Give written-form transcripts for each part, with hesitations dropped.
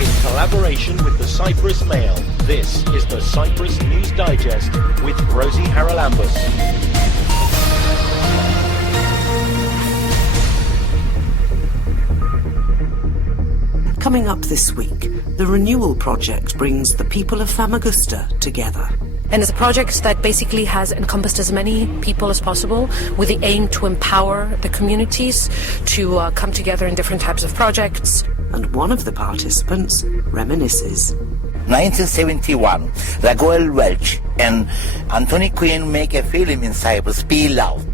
in collaboration with the Cyprus Mail. This is the Cyprus News Digest with Rosie Charalambous. Coming up this week, the Renewal project brings the people of Famagusta together. And it's a project that basically has encompassed as many people as possible with the aim to empower the communities to come together in different types of projects. And one of the participants reminisces. 1971, Raguel Welch and Anthony Quinn make a film in Cyprus, Be Loud.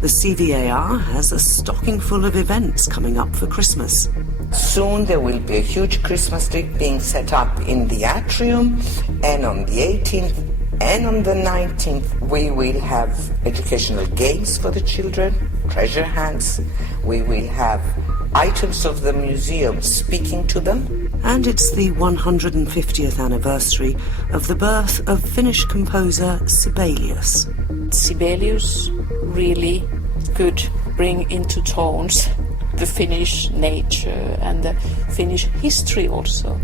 The CVAR has a stocking full of events coming up for Christmas. Soon there will be a huge Christmas tree being set up in the atrium, and on the 18th and on the 19th we will have educational games for the children, treasure hunts. We will have items of the museum speaking to them. And it's the 150th anniversary of the birth of Finnish composer Sibelius. Sibelius really could bring into tones the Finnish nature and the Finnish history also.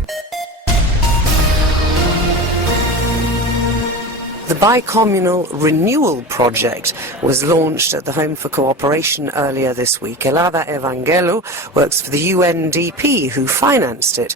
The bicommunal Renewal project was launched at the Home for Cooperation earlier this week. Elada Evangelou works for the UNDP, who financed it.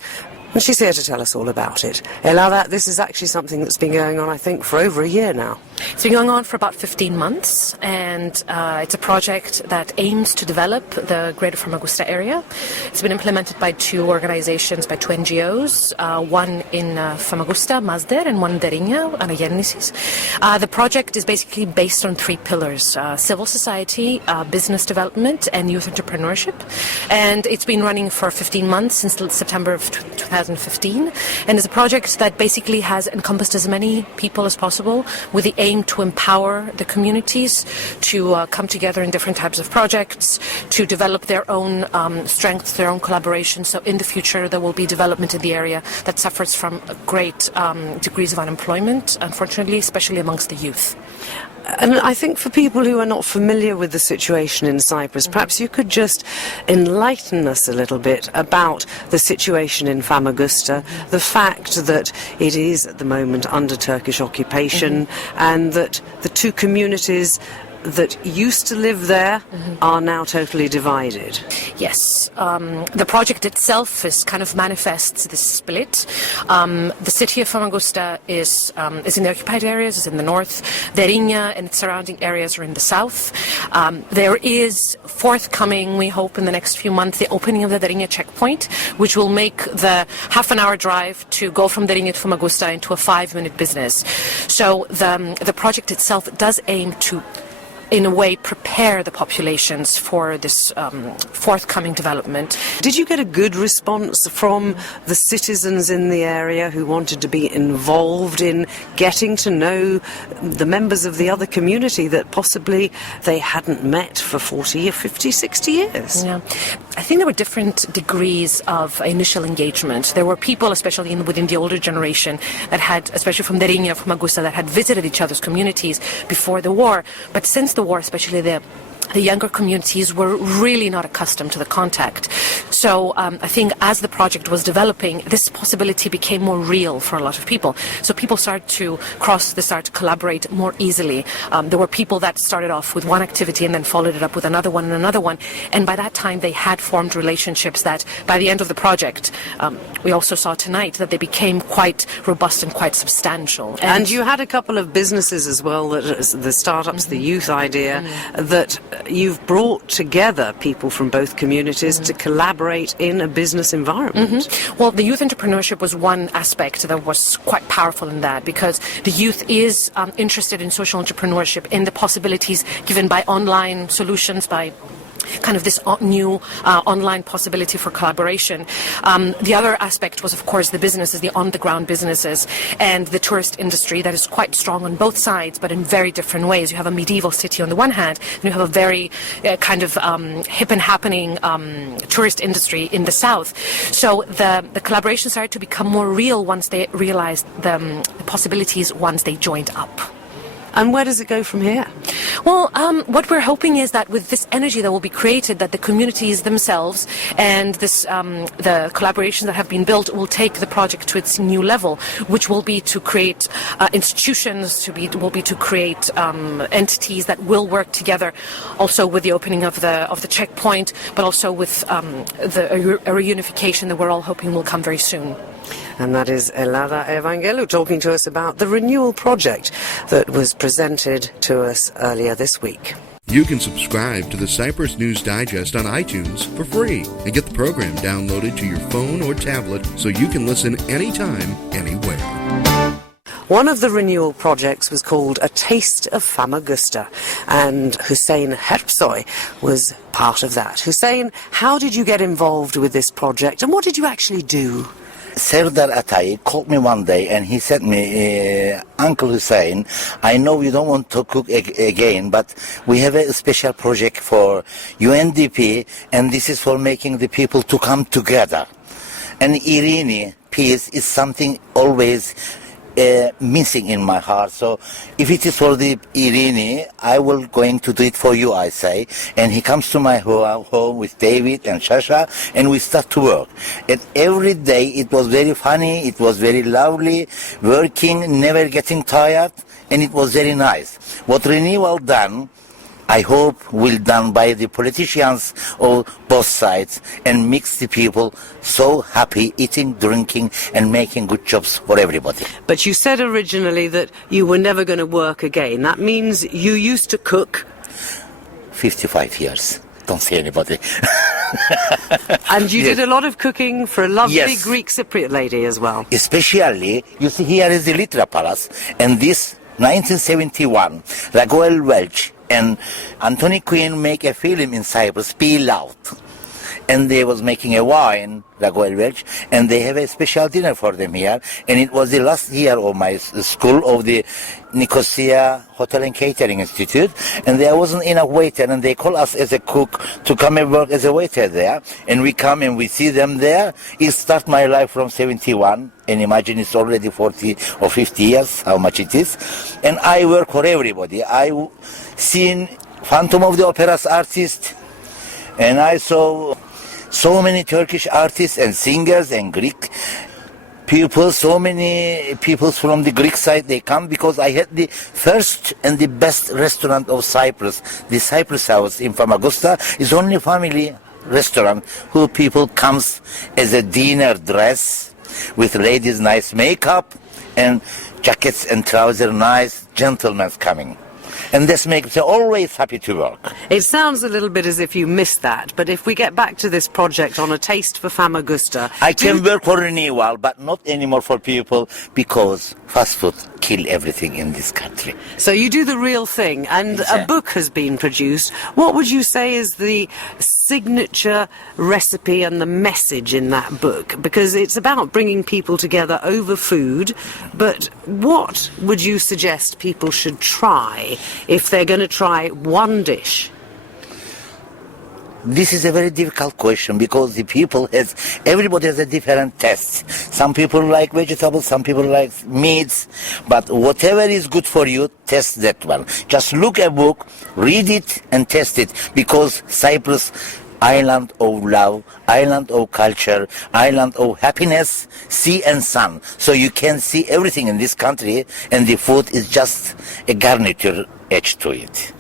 And she's here to tell us all about it. Elada, this is actually something that's been going on, I think, for over a year now. It's been going on for about 15 months, and it's a project that aims to develop the greater Famagusta area. It's been implemented by two organizations, by two NGOs, one in Famagusta, Mazder, and one in Derinha, Anagennesis. The project is basically based on three pillars: civil society, business development, and youth entrepreneurship. And it's been running for 15 months, since September of 2015, and it's a project that basically has encompassed as many people as possible with the aim to empower the communities to come together in different types of projects, to develop their own strengths, their own collaboration. So in the future there will be development in the area that suffers from great degrees of unemployment, unfortunately, especially amongst the youth. And I think for people who are not familiar with the situation in Cyprus, perhaps you could just enlighten us a little bit about the situation in Famagusta, the fact that it is at the moment under Turkish occupation, and that the two communities that used to live there are now totally divided. Yes, the project itself is kind of manifests this split. The city of Famagusta is in the occupied areas, is in the north. Derinha and its surrounding areas are in the south. There is forthcoming, we hope in the next few months, the opening of the Derinha checkpoint, which will make the half-an-hour drive to go from Derinha to Famagusta into a 5-minute business. So the project itself does aim to, in a way, prepare the populations for this forthcoming development. Did you get a good response from the citizens in the area who wanted to be involved in getting to know the members of the other community that possibly they hadn't met for 40 or 50, 60 years? Yeah. I think there were different degrees of initial engagement. There were people, especially within the older generation, that had, especially from Derinha, from Famagusta, that had visited each other's communities before the war. But since the war, especially the younger communities were really not accustomed to the contact. So I think as the project was developing, this possibility became more real for a lot of people. So people started to they started to collaborate more easily. There were people that started off with one activity and then followed it up with another one and another one. And by that time, they had formed relationships that by the end of the project, we also saw tonight that they became quite robust and quite substantial. And you had a couple of businesses as well, the startups, the youth idea, that you've brought together people from both communities to collaborate in a business environment. Well, the youth entrepreneurship was one aspect that was quite powerful in that, because the youth is interested in social entrepreneurship, in the possibilities given by online solutions, by kind of this new online possibility for collaboration. The other aspect was, of course, the businesses, the on-the-ground businesses, and the tourist industry that is quite strong on both sides, but in very different ways. You have a medieval city on the one hand, and you have a very kind of hip and happening tourist industry in the south. So the collaboration started to become more real once they realized the possibilities once they joined up. And where does it go from here? Well, what we're hoping is that with this energy that will be created, that the communities themselves and this the collaborations that have been built will take the project to its new level, which will be to create institutions, will be to create entities that will work together, also with the opening of the checkpoint, but also with a reunification that we're all hoping will come very soon. And that is Elada Evangelou talking to us about the Renewal project that was presented to us earlier this week. You can subscribe to the Cyprus News Digest on iTunes for free and get the program downloaded to your phone or tablet so you can listen anytime, anywhere. One of the Renewal projects was called A Taste of Famagusta, and Hussein Herzsoy was part of that. Hussein, how did you get involved with this project and what did you actually do? Serdar Atay called me one day and he said me, Uncle Hussein, I know you don't want to cook again, but we have a special project for UNDP and this is for making the people to come together. And Irene, peace, is something always missing in my heart. So if it is for the Irene, I will going to do it for you, I say. And he comes to my home with David and Shasha, and we start to work. And every day it was very funny, it was very lovely, working, never getting tired, and it was very nice. What Renewal done, I hope will done by the politicians of both sides and mix the people so happy eating, drinking and making good jobs for everybody. But you said originally that you were never going to work again. That means you used to cook? 55 years. Don't say anybody. And you did a lot of cooking for a lovely Yes. Greek Cypriot lady as well. Especially, you see here is the Litra Palace and this 1971, Ragoel Welch and Anthony Quinn make a film in Cyprus, Spill Out. And they was making a wine, Ragoel Welch, and they have a special dinner for them here. And it was the last year of my school of the Nicosia Hotel and Catering Institute. And there wasn't enough waiter, and they call us as a cook to come and work as a waiter there. And we come and we see them there. It started my life from 71. And imagine it's already 40 or 50 years, how much it is. And I work for everybody. I seen Phantom of the Opera's artist, and I saw so many Turkish artists and singers and Greek people, so many people from the Greek side, they come because I had the first and the best restaurant of Cyprus. The Cyprus House in Famagusta is only family restaurant who people comes as a dinner dress with ladies nice makeup and jackets and trousers nice, gentlemen coming. And this makes me always happy to work. It sounds a little bit as if you missed that, but if we get back to this project on A Taste for Famagusta... I can work for Renewal, but not anymore for people, because fast food kill everything in this country. So you do the real thing, and a book has been produced. What would you say is the signature recipe and the message in that book? Because it's about bringing people together over food, but what would you suggest people should try if they're going to try one dish? This is a very difficult question because the people everybody has a different taste. Some people like vegetables, some people like meats, but whatever is good for you, test that one. Just look a book, read it and test it, because Cyprus, island of love, island of culture, island of happiness, sea and sun. So you can see everything in this country, and the food is just a garniture edge to it.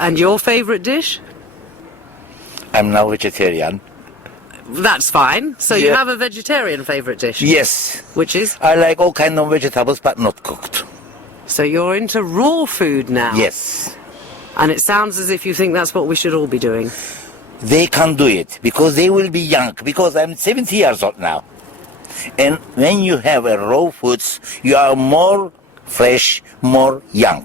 And your favourite dish? I'm now vegetarian. That's fine. So you Yeah. have a vegetarian favourite dish? Yes. Which is? I like all kind of vegetables, but not cooked. So you're into raw food now? Yes. And it sounds as if you think that's what we should all be doing. They can do it because they will be young, because I'm 70 years old now. And when you have a raw foods, you are more fresh, more young.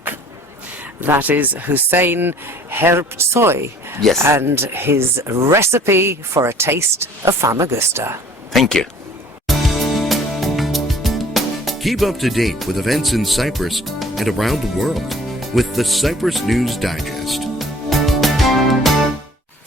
That is Hussein Herzsoy. Yes. And his recipe for A Taste of Famagusta. Thank you. Keep up to date with events in Cyprus and around the world with the Cyprus News Digest.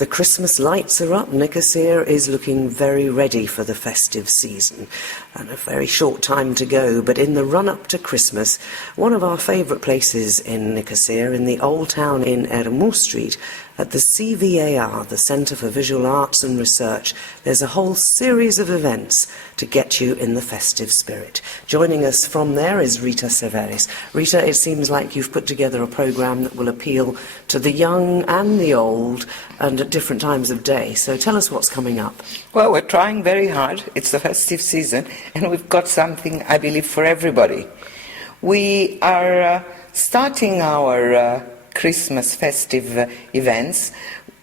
The Christmas lights are up. Nicosia is looking very ready for the festive season, and a very short time to go. But in the run-up to Christmas, one of our favourite places in Nicosia, in the old town in Ermou Street, at the CVAR, the Centre for Visual Arts and Research, there's a whole series of events to get you in the festive spirit. Joining us from there is Rita Severis. Rita, it seems like you've put together a programme that will appeal to the young and the old and at different times of day. So tell us what's coming up. Well, we're trying very hard. It's the festive season, and we've got something, I believe, for everybody. We are starting our Christmas festive events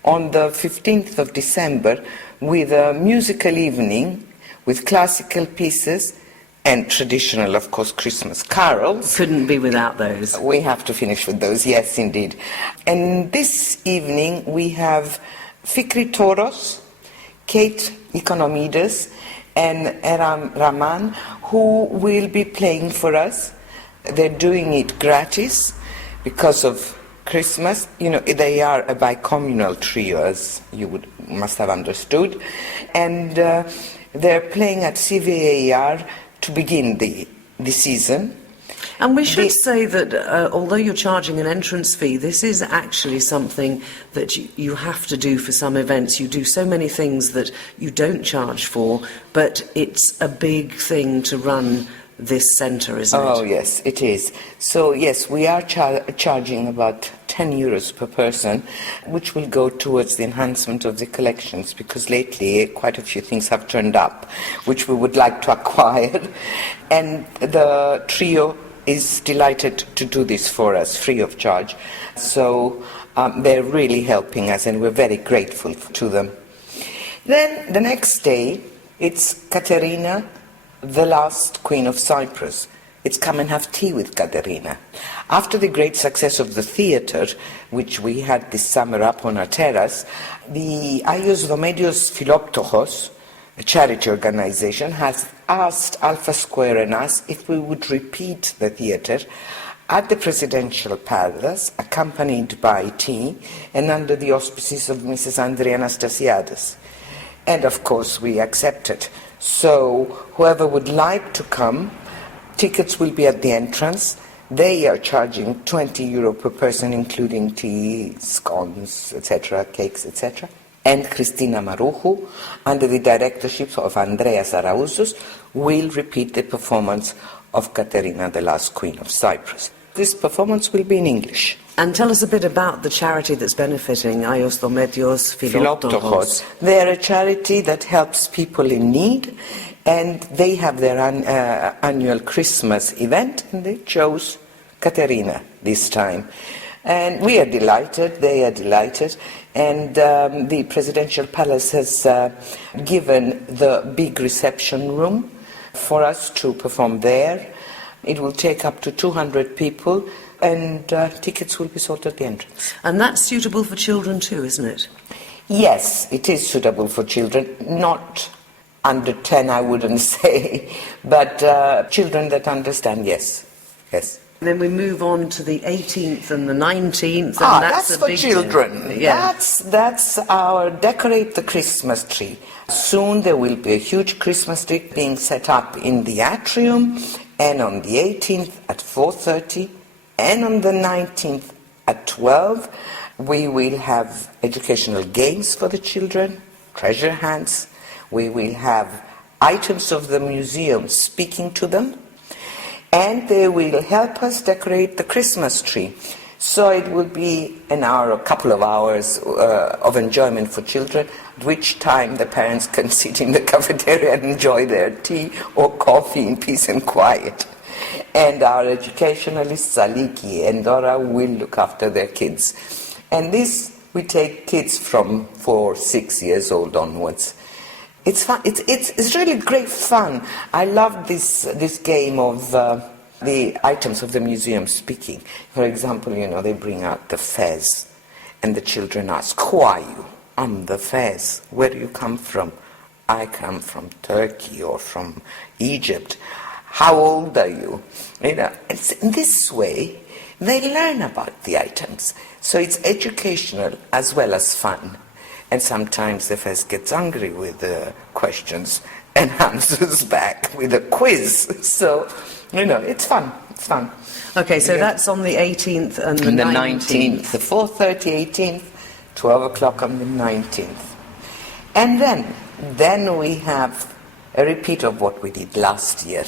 on the 15th of December with a musical evening with classical pieces and traditional, of course, Christmas carols. Couldn't be without those. We have to finish with those, yes, indeed. And this evening we have Fikri Toros, Kate Economides, and Eram Rahman, who will be playing for us. They're doing it gratis because of Christmas. You know, they are a bicommunal trio, as you must have understood. And they're playing at CVAR to begin the season. And we should say that although you're charging an entrance fee, this is actually something that you have to do for some events. You do so many things that you don't charge for, but it's a big thing to run this centre, isn't it? Oh, yes, it is. So, yes, we are charging about 10 euros per person, which will go towards the enhancement of the collections, because lately quite a few things have turned up, which we would like to acquire. And the trio is delighted to do this for us, free of charge. So they're really helping us, and we're very grateful to them. Then the next day, it's Katerina, the last Queen of Cyprus. It's come and have tea with Katerina. After the great success of the theatre, which we had this summer up on our terrace, the Aios Domedios Philoptochos, a charity organization, has asked Alpha Square and us if we would repeat the theatre at the Presidential Palace, accompanied by tea and under the auspices of Mrs. Andrea Anastasiadis. And of course we accepted. So whoever would like to come, tickets will be at the entrance. They are charging 20 euro per person, including tea, scones, etc., cakes, etc. And Christina Marouchou, under the directorship of Andreas Araouzos, will repeat the performance of Katerina, the last Queen of Cyprus. This performance will be in English. And tell us a bit about the charity that's benefiting Aios Domedios Philoptochos. They're a charity that helps people in need, and they have their annual Christmas event, and they chose Katerina this time. And we are delighted, they are delighted, and the Presidential Palace has given the big reception room for us to perform there. It will take up to 200 people, and tickets will be sold at the entrance. And that's suitable for children too, isn't it? Yes, it is suitable for children, not under 10, I wouldn't say, but children that understand, yes, yes. Then we move on to the 18th and the 19th. And that's for children. Yeah. That's our Decorate the Christmas Tree. Soon there will be a huge Christmas tree being set up in the atrium, and on the 18th at 4:30, and on the 19th at 12, we will have educational games for the children, treasure hunts. We will have items of the museum speaking to them, and they will help us decorate the Christmas tree. So it will be an hour, a couple of hours of enjoyment for children, at which time the parents can sit in the cafeteria and enjoy their tea or coffee in peace and quiet. And our educationalists, Aliki and Dora, will look after their kids. And this, we take kids from 4, 6 years old onwards. It's fun. It's really great fun. I love this game of the items of the museum speaking. For example, you know, they bring out the fez, and the children ask, "Who are you?" "I'm the fez." "Where do you come from?" "I come from Turkey or from Egypt." "How old are you?" You know, it's in this way they learn about the items. So it's educational as well as fun. And sometimes the fest gets angry with the questions and answers back with a quiz. So, it's fun. It's fun. Okay, so that's on the 18th and the 19th. The 4:30, 18th, 12 o'clock on the 19th. And then we have a repeat of what we did last year,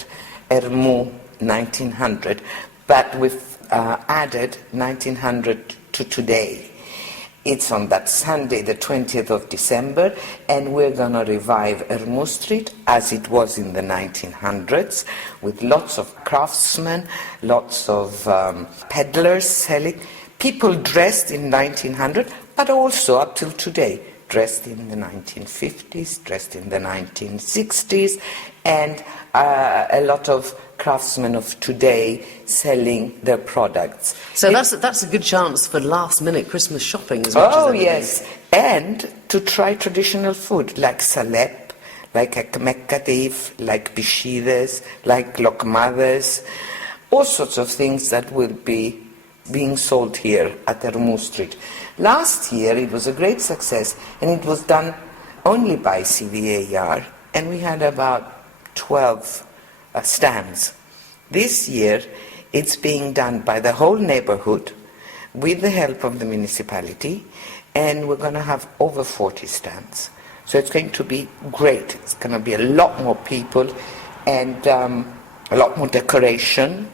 Ermu 1900, but we've added 1900 to today. It's on that Sunday, the 20th of December, and we're going to revive Ermu Street as it was in the 1900s, with lots of craftsmen, lots of peddlers selling, people dressed in 1900, but also up till today, dressed in the 1950s, dressed in the 1960s, and a lot of craftsmen of today selling their products. So that's a good chance for last-minute Christmas shopping as much as anything. Yes, and to try traditional food like salep, like ekmek kadif, like bishides, like lokmades, all sorts of things that will be being sold here at Ermu Street. Last year it was a great success, and it was done only by CVAR, and we had about 12 stands. This year it's being done by the whole neighborhood with the help of the municipality, and we're going to have over 40 stands. So it's going to be great. It's going to be a lot more people and a lot more decoration.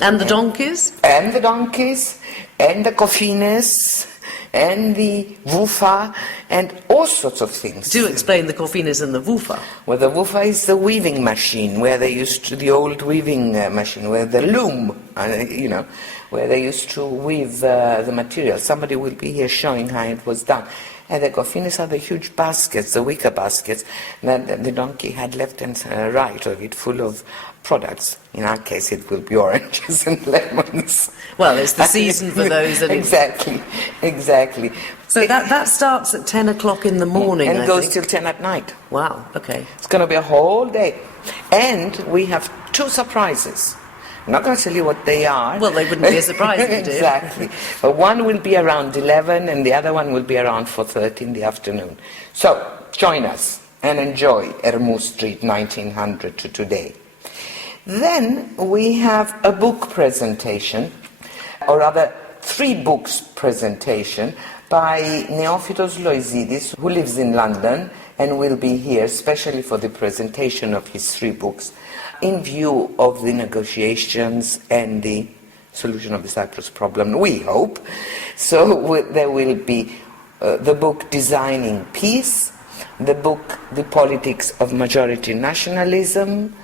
And the donkeys? And the donkeys, and the cofines, and the wufa, and all sorts of things. Do explain the cofines and the wufa. Well, the wufa is the weaving machine, where they used to, the old weaving machine, where the loom, where they used to weave the material. Somebody will be here showing how it was done. And the cofines are the huge baskets, the wicker baskets, that the donkey had left and right of it, full of products. In our case, it will be oranges and lemons. Well, it's the season for those. Exactly. So that starts at 10 o'clock in the morning, and I goes think. till 10 at night. Wow, okay. It's going to be a whole day. And we have 2 surprises. I'm not going to tell you what they are. Well, they wouldn't be a surprise if you did. Exactly. But one will be around 11 and the other one will be around 4:30 in the afternoon. So, join us and enjoy Ermu Street 1900 to today. Then we have a book presentation, or rather 3 books presentation by Neophytos Loizidis, who lives in London and will be here especially for the presentation of his 3 books in view of the negotiations and the solution of the Cyprus problem, we hope. So there will be the book Designing Peace, the book The Politics of Majority Nationalism,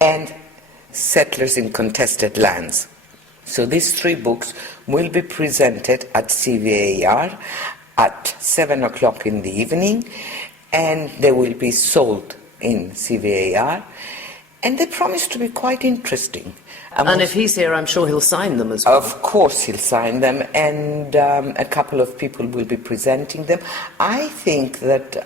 and Settlers in Contested Lands. So these 3 books will be presented at CVAR at 7 o'clock in the evening, and they will be sold in CVAR, and they promise to be quite interesting. And if he's here, I'm sure he'll sign them as well. Of course he'll sign them, and a couple of people will be presenting them. I think that,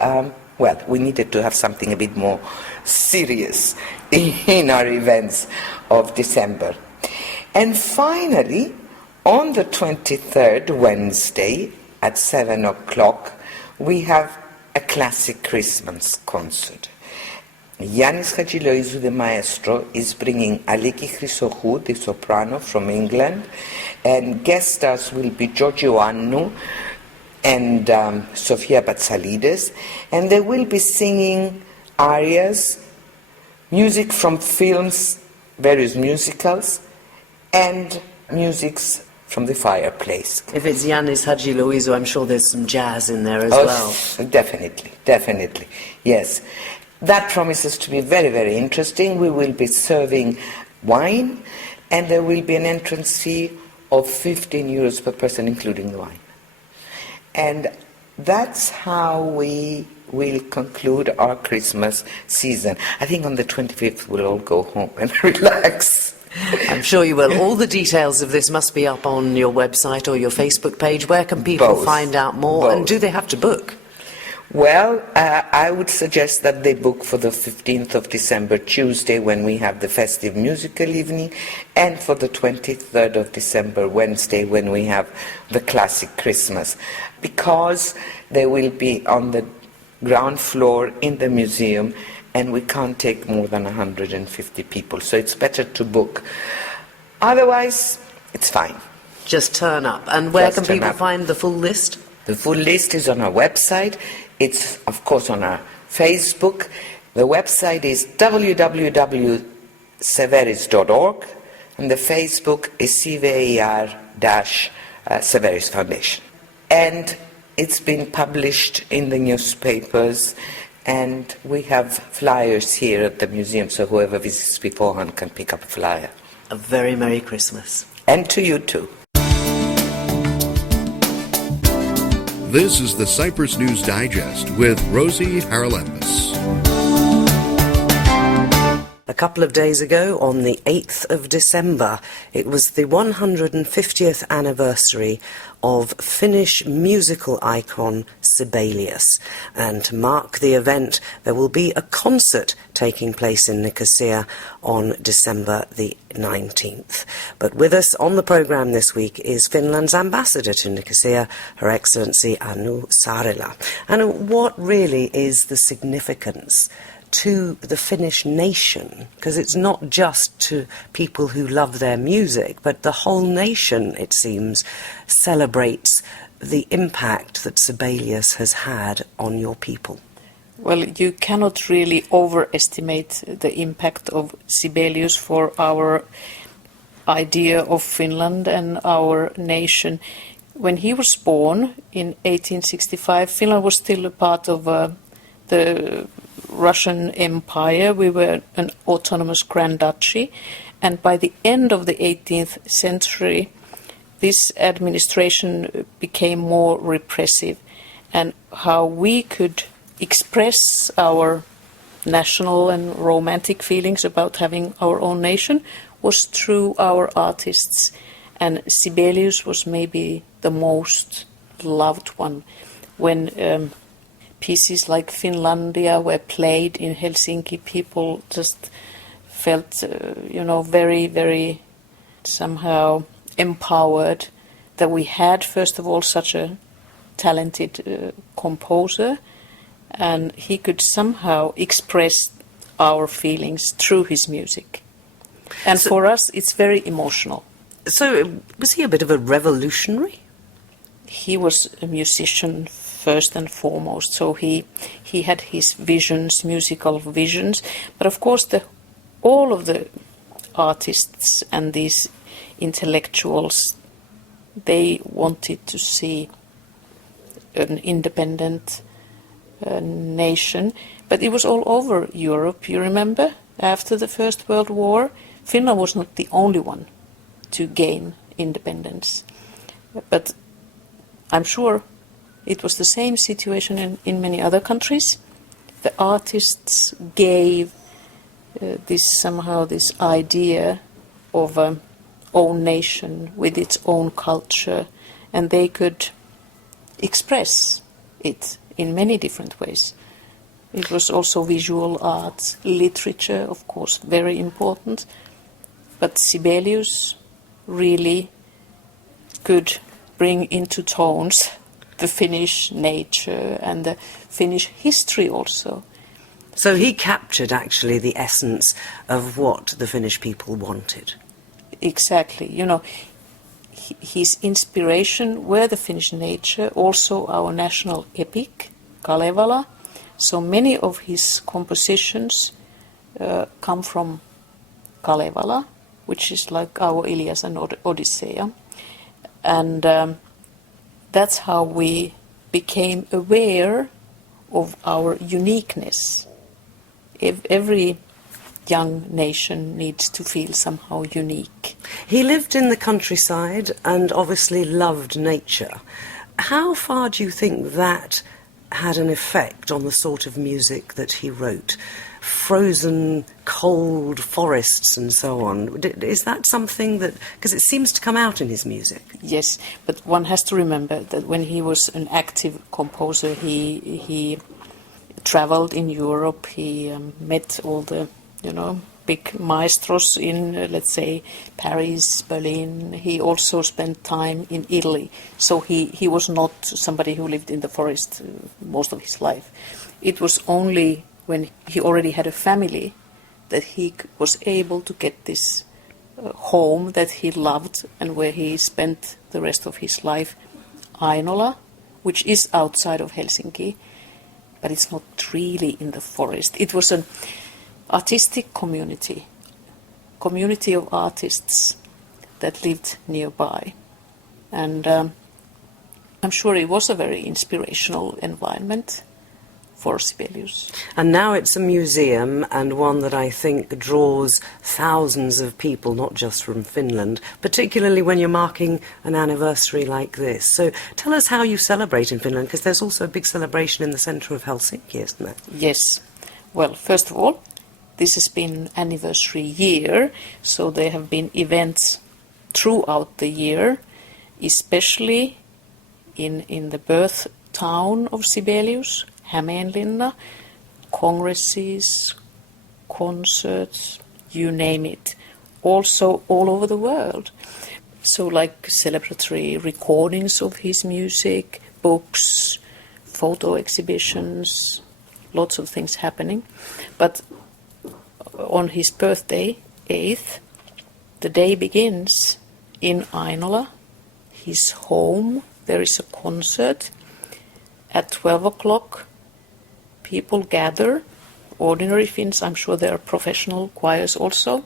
we needed to have something a bit more serious in our events of December. And finally, on the 23rd, Wednesday, at 7 o'clock, we have a classic Christmas concert. Yannis Hadjiloizou, the maestro, is bringing Aliki Chrysochou, the soprano from England, and guest stars will be Giorgio Annou and Sofia Batsalides, and they will be singing arias, music from films, various musicals, and musics from the fireplace. If it's Yannis Hadjiloizou, I'm sure there's some jazz in there as well. Definitely, yes. That promises to be very, very interesting. We will be serving wine, and there will be an entrance fee of 15 euros per person, including the wine. And that's how we will conclude our Christmas season. I think on the 25th we'll all go home and relax. I'm sure you will. All the details of this must be up on your website or your Facebook page. Where can people find out more? And do they have to book? Well, I would suggest that they book for the 15th of December, Tuesday, when we have the festive musical evening, and for the 23rd of December, Wednesday, when we have the classic Christmas. Because They will be on the ground floor in the museum, and we can't take more than 150 people, so it's better to book. Otherwise, it's fine. Just turn up. And where Just can turn people up. find the full list? The full list is on our website. It's, of course, on our Facebook. The website is www.severis.org, and the Facebook is CVAR-Severis Foundation. And it's been published in the newspapers, and we have flyers here at the museum, so whoever visits beforehand can pick up a flyer. A very Merry Christmas. And to you too. This is the Cyprus News Digest with Rosie Charalambous. A couple of days ago, on the 8th of December, it was the 150th anniversary of Finnish musical icon Sibelius. And to mark the event, there will be a concert taking place in Nicosia on December the 19th. But with us on the programme this week is Finland's ambassador to Nicosia, Her Excellency Anu Saarela. And what really is the significance to the Finnish nation, because it's not just to people who love their music, but the whole nation, it seems, celebrates the impact that Sibelius has had on your people? Well, you cannot really overestimate the impact of Sibelius for our idea of Finland and our nation. When he was born in 1865, Finland was still a part of the Russian Empire. We were an autonomous Grand Duchy, and by the end of the 18th century, this administration became more repressive, and how we could express our national and romantic feelings about having our own nation was through our artists, and Sibelius was maybe the most loved one. When pieces like Finlandia were played in Helsinki, people just felt, very, very somehow empowered that we had, first of all, such a talented composer, and he could somehow express our feelings through his music. And so, for us, it's very emotional. So, was he a bit of a revolutionary? He was a musician first and foremost, so he had his visions, musical visions, but of course all of the artists and these intellectuals, they wanted to see an independent nation, but it was all over Europe. You remember, after the First World War, Finland was not the only one to gain independence, but I'm sure it was the same situation in many other countries. The artists gave this idea of an own nation with its own culture, and they could express it in many different ways. It was also visual arts, literature, of course, very important, but Sibelius really could bring into tones the Finnish nature and the Finnish history also. So he captured actually the essence of what the Finnish people wanted. Exactly. His inspiration were the Finnish nature, also our national epic, Kalevala. So many of his compositions come from Kalevala, which is like our Ilias and Odyssea. And that's how we became aware of our uniqueness. Every young nation needs to feel somehow unique. He lived in the countryside and obviously loved nature. How far do you think that had an effect on the sort of music that he wrote? Frozen, cold forests and so on. Is that something that... because it seems to come out in his music. Yes, but one has to remember that when he was an active composer, he travelled in Europe, he met all the big maestros in, let's say, Paris, Berlin. He also spent time in Italy. So he was not somebody who lived in the forest most of his life. It was only when he already had a family that he was able to get this home that he loved and where he spent the rest of his life. Ainola, which is outside of Helsinki, but it's not really in the forest. It was an artistic community of artists that lived nearby. And I'm sure it was a very inspirational environment for Sibelius. And now it's a museum, and one that I think draws thousands of people, not just from Finland, particularly when you're marking an anniversary like this. So tell us how you celebrate in Finland, because there's also a big celebration in the centre of Helsinki, isn't there? Yes. Well, first of all, this has been anniversary year, so there have been events throughout the year, especially in the birth town of Sibelius, Hämeenlinna, congresses, concerts, you name it, also all over the world. So like celebratory recordings of his music, books, photo exhibitions, lots of things happening. But on his birthday, 8th, the day begins in Ainola, his home. There is a concert. At 12 o'clock, people gather, ordinary Finns, I'm sure there are professional choirs also,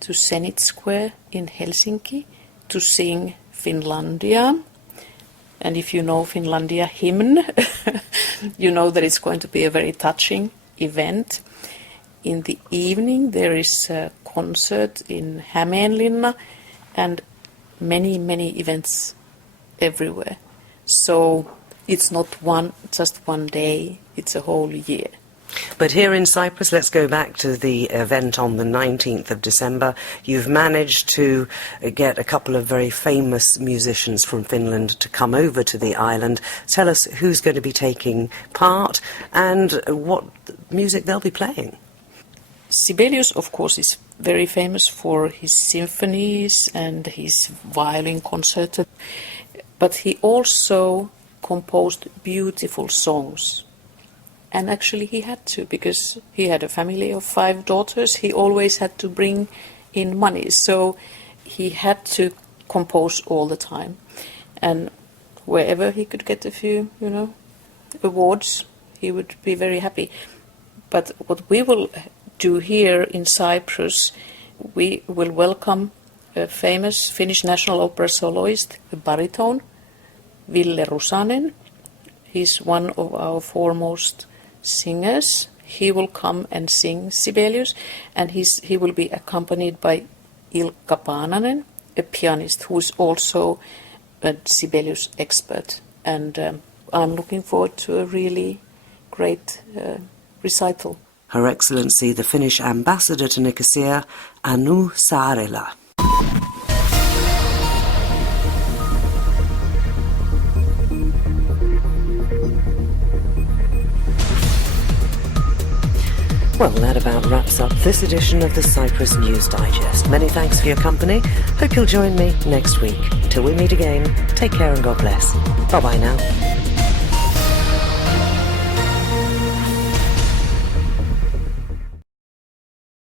to Senate Square in Helsinki to sing Finlandia. And if you know Finlandia hymn, you know that it's going to be a very touching event. In the evening, there is a concert in Hämeenlinna and many, many events everywhere. So it's not just one day, it's a whole year. But here in Cyprus, let's go back to the event on the 19th of December. You've managed to get a couple of very famous musicians from Finland to come over to the island. Tell us who's going to be taking part and what music they'll be playing. Sibelius, of course, is very famous for his symphonies and his violin concerto, but he also composed beautiful songs. And actually he had to, because he had a family of 5 daughters. He always had to bring in money, so he had to compose all the time. And wherever he could get a few, awards, he would be very happy. But what we will do here in Cyprus, we will welcome a famous Finnish National Opera soloist, a baritone, Ville Rusanen. He's one of our foremost singers. He will come and sing Sibelius, and he will be accompanied by Ilkka Paananen, a pianist who is also a Sibelius expert. And I'm looking forward to a really great recital. Her Excellency, the Finnish Ambassador to Nicosia, Anu Saarela. Well, that about wraps up this edition of the Cyprus News Digest. Many thanks for your company. Hope you'll join me next week. Till we meet again, take care and God bless. Bye-bye now.